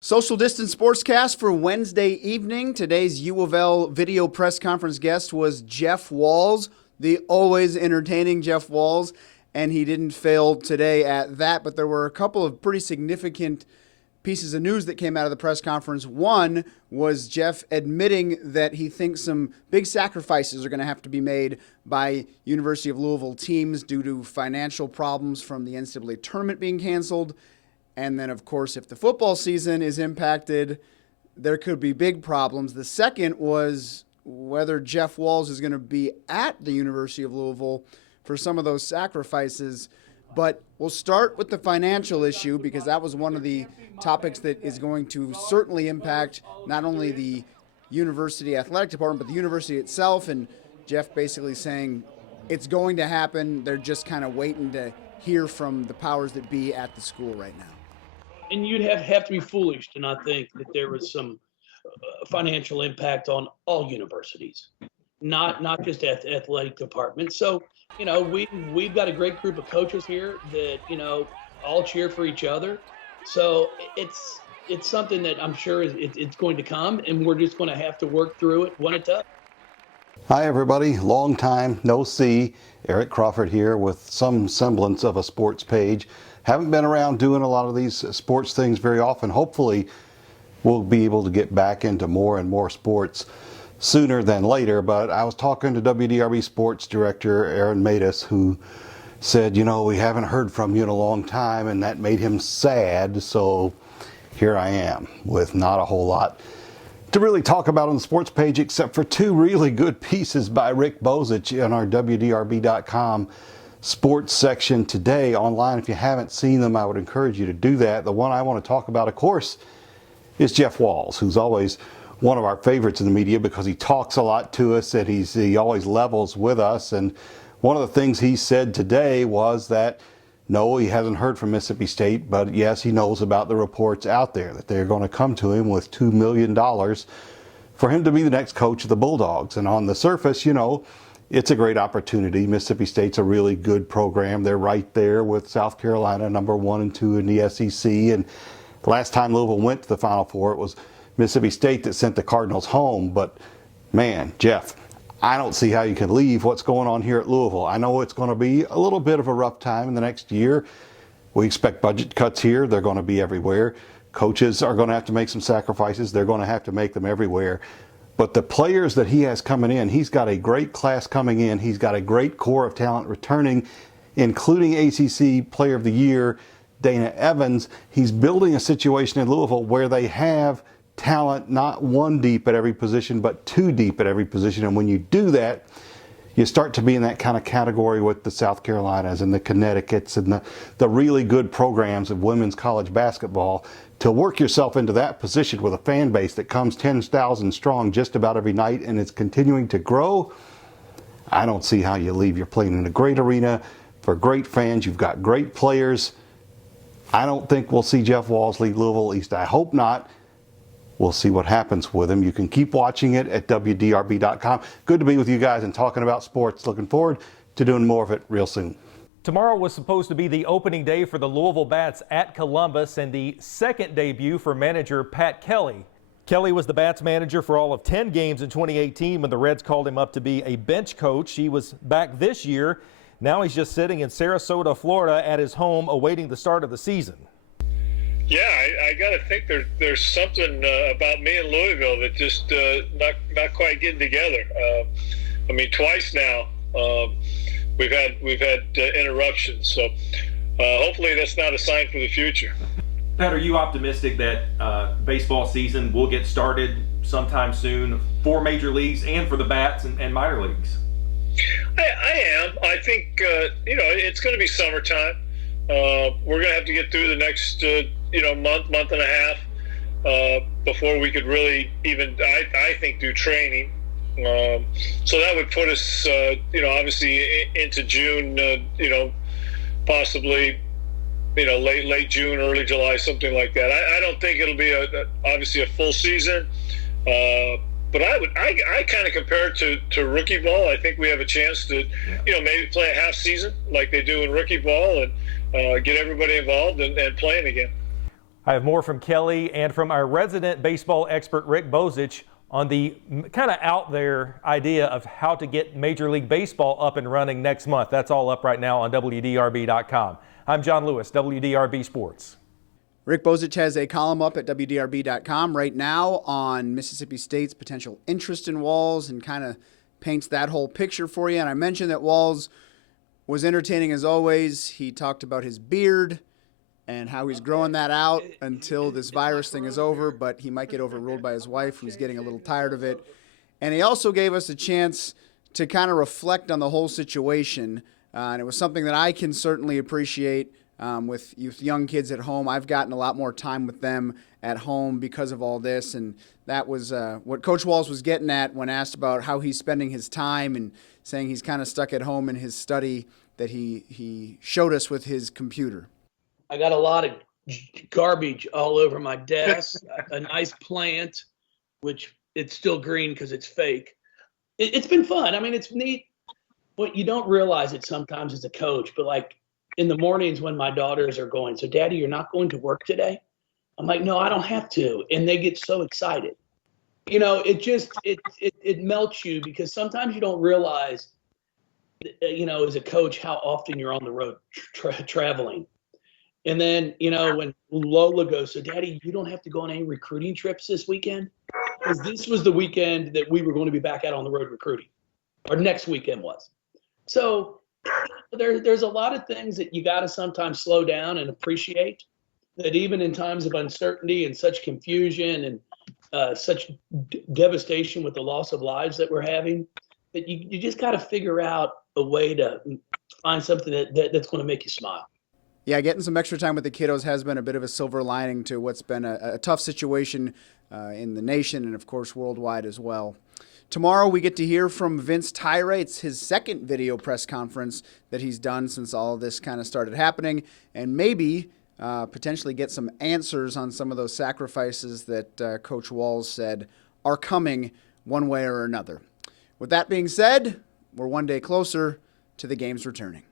Social Distance Sportscast for Wednesday evening. Today's U of L video press conference guest was Jeff Walz, the always entertaining Jeff Walz, and he didn't fail today at that, but there were a couple of pretty significant pieces of news that came out of the press conference. One was Jeff admitting that he thinks some big sacrifices are going to have to be made by University of Louisville teams due to financial problems from the NCAA tournament being canceled. And then, of course, if the football season is impacted, there could be big problems. The second was whether Jeff Walz is going to be at the University of Louisville for some of those sacrifices. But we'll start with the financial issue because that was one of the topics that is going to certainly impact not only the university athletic department, but the university itself. And Jeff basically saying it's going to happen. They're just kind of waiting to hear from the powers that be at the school right now. And you'd have to be foolish to not think that there was some financial impact on all universities, not just at the athletic department. So, we've got a great group of coaches here that, all cheer for each other. So it's something that I'm sure it's going to come, and we're just going to have to work through it one at a time. Hi everybody, long time no see. Eric Crawford here with some semblance of a sports page. Haven't been around doing a lot of these sports things very often. Hopefully we'll be able to get back into more and more sports sooner than later. But I was talking to WDRB sports director Aaron Matus, who said, we haven't heard from you in a long time, and that made him sad. So here I am with not a whole lot to really talk about on the sports page, except for two really good pieces by Rick Bozich on our WDRB.com sports section today online. If you haven't seen them, I would encourage you to do that. The one I want to talk about, of course, is Jeff Walz, who's always one of our favorites in the media because he talks a lot to us and he always levels with us. And one of the things he said today was that no, he hasn't heard from Mississippi State, but yes, he knows about the reports out there that they're going to come to him with $2 million for him to be the next coach of the Bulldogs. And on the surface, it's a great opportunity. Mississippi State's a really good program. They're right there with South Carolina, number 1 and 2 in the SEC. And last time Louisville went to the Final Four, it was Mississippi State that sent the Cardinals home. But man, Jeff, I don't see how you can leave what's going on here at Louisville. I know it's going to be a little bit of a rough time in the next year. We expect budget cuts here. They're going to be everywhere. Coaches are going to have to make some sacrifices. They're going to have to make them everywhere. But the players that he has coming in, he's got a great class coming in. He's got a great core of talent returning, including ACC Player of the Year, Dana Evans. He's building a situation in Louisville where they have talent, not 1 deep at every position, but 2 deep at every position. And when you do that, you start to be in that kind of category with the South Carolinas and the Connecticut's and the really good programs of women's college basketball. To work yourself into that position with a fan base that comes 10,000 strong just about every night and is continuing to grow, I don't see how you leave. You're playing in a great arena for great fans. You've got great players. I don't think we'll see Jeff Walz leave Louisville, at least I hope not. We'll see what happens with him. You can keep watching it at WDRB.com. Good to be with you guys and talking about sports. Looking forward to doing more of it real soon. Tomorrow was supposed to be the opening day for the Louisville Bats at Columbus and the second debut for manager Pat Kelly. Kelly was the Bats manager for all of 10 games in 2018 when the Reds called him up to be a bench coach. He was back this year. Now he's just sitting in Sarasota, Florida at his home awaiting the start of the season. Yeah, I got to think there's something about me in Louisville that just not quite getting together. Twice now we've had interruptions, so hopefully that's not a sign for the future. Pat, are you optimistic that baseball season will get started sometime soon for major leagues and for the Bats and minor leagues? I am. I think it's going to be summertime. We're going to have to get through the next month and a half before we could really even, I think, do training. So that would put us, obviously into June, possibly, late June, early July, something like that. I don't think it'll be obviously a full season, but I kind of compare it to rookie ball. I think we have a chance to, maybe play a half season like they do in rookie ball and get everybody involved and playing again. I have more from Kelly and from our resident baseball expert, Rick Bozich, on the kind of out there idea of how to get Major League Baseball up and running next month. That's all up right now on WDRB.com. I'm John Lewis, WDRB Sports. Rick Bozich has a column up at WDRB.com right now on Mississippi State's potential interest in Walz and kind of paints that whole picture for you. And I mentioned that Walz was entertaining as always. He talked about his beard and how he's growing that out until this virus thing is over, but he might get overruled by his wife, who's getting a little tired of it. And he also gave us a chance to kind of reflect on the whole situation, and it was something that I can certainly appreciate with young kids at home. I've gotten a lot more time with them at home because of all this, and that was what Coach Walz was getting at when asked about how he's spending his time and saying he's kind of stuck at home in his study that he showed us with his computer. I got a lot of garbage all over my desk, a nice plant, which it's still green because it's fake. It's been fun. I mean, it's neat. What you don't realize it sometimes as a coach, but like in the mornings when my daughters are going, so Daddy, you're not going to work today? I'm like, no, I don't have to. And they get so excited. You know, it melts you because sometimes you don't realize, you know, as a coach, how often you're on the road traveling. And then, you know, when Lola goes, so Daddy, you don't have to go on any recruiting trips this weekend? Because this was the weekend that we were going to be back out on the road recruiting, or next weekend was. So there's a lot of things that you got to sometimes slow down and appreciate, that even in times of uncertainty and such confusion and such devastation with the loss of lives that we're having, that you just got to figure out a way to find something that's going to make you smile. Yeah, getting some extra time with the kiddos has been a bit of a silver lining to what's been a tough situation in the nation and, of course, worldwide as well. Tomorrow we get to hear from Vince Tyra. It's his second video press conference that he's done since all of this kind of started happening, and maybe potentially get some answers on some of those sacrifices that Coach Walz said are coming one way or another. With that being said, we're one day closer to the games returning.